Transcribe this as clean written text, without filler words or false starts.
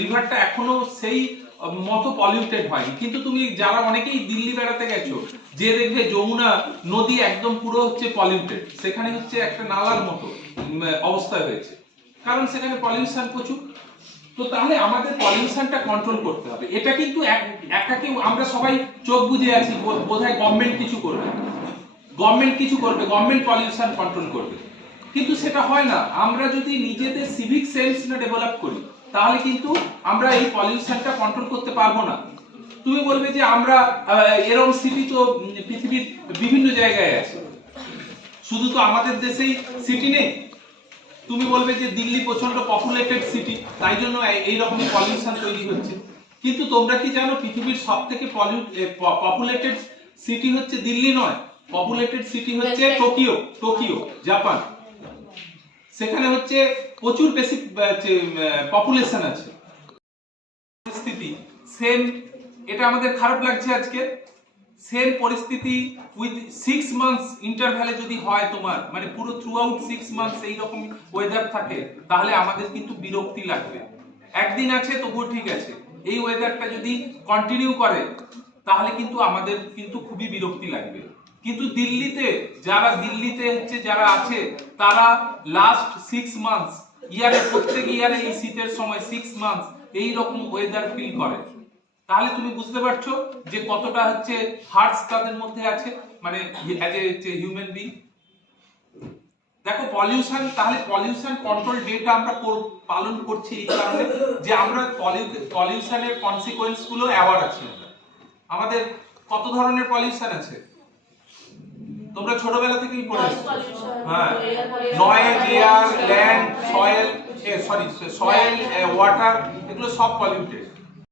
রিভারটা এখনো সেই মতো পলিউটেড হয়নি, কিন্তু তুমি যারা অনেকেই দিল্লি বেড়াতে গেছো, যে দেখবে যমুনা নদী একদম পুরো হচ্ছে পলিউটেড, সেখানে হচ্ছে একটা নালার মতো অবস্থা হয়েছে, কারণ সেখানে পলিউশন প্রচুর। তো তাহলে আমাদের পলিউশনটা কন্ট্রোল করতে হবে। এটা কিন্তু একাকে আমরা সবাই চোখ বুজে আছি, বোধহয় গভর্নমেন্ট কিছু করবে, গভর্নমেন্ট পলিউশন কন্ট্রোল করবে, কিন্তু সেটা হয় না। আমরা যদি নিজেদের সিভিক সেন্স না ডেভেলপ করি, তাহলে কিন্তু আমরা এই পলিউশনটা কন্ট্রোল করতে পারবো না। তুমি বলবে যে আমরা এরকম সিটি তো পৃথিবীর বিভিন্ন জায়গায় আছে, শুধু তো আমাদের দেশেই সিটি নেই। তুমি বলবে যে দিল্লি প্রচন্ড পপুলেটেড সিটি, তাই জন্য এই রকমের পলিউশন তৈরি হচ্ছে, কিন্তু তোমরা কি জানো পৃথিবীর সবথেকে পপুলেটেড সিটি হচ্ছে দিল্লি নয়, পপুলেটেড সিটি হচ্ছে টোকিও জাপান। সেখানে হচ্ছে প্রচুর বেশি পপুলেশন আছে। পরিস্থিতি সেম, এটা আমাদের খারাপ লাগছে আজকে, সেম পরিস্থিতি উইথ 6 মান্থস ইন্টারভ্যালে যদি হয় তোমার, মানে পুরো থ্রু আউট 6 মান্থস এই রকম ওয়েদার থাকে, তাহলে আমাদের কিন্তু বিরক্তি লাগবে। একদিন আছে তবুও ঠিক আছে, এই ওয়েদারটা যদি কন্টিনিউ করে তাহলে কিন্তু আমাদের কিন্তু খুবই বিরক্তি লাগবে। কিন্তু দিল্লিতে হচ্ছে যারা আছে, তারা লাস্ট 6 মান্থস প্রত্যেক ইয়ারে এই শীতের সময় 6 মান্থস এই রকম ওয়েদার ফিল করে। তাহলে তুমি বুঝতে পারছো যে কতটা হচ্ছে হার্টস তাদের মধ্যে আছে, মানে অ্যাজ এ হিউম্যান বিং। দেখো পলিউশন, তাহলে পলিউশন কন্ট্রোল ডেটা আমরা পালন করছি এই কারণে যে আমরা পলিউশনের কনসিকোয়েন্স গুলো অ্যাওয়ার আছি। আমাদের কত ধরনের পলিউশন আছে তোমরা ছোটবেলা থেকেই পড়েছো। হ্যাঁ, noise, air, land, soil, water, এগুলো সব পলিউটেড।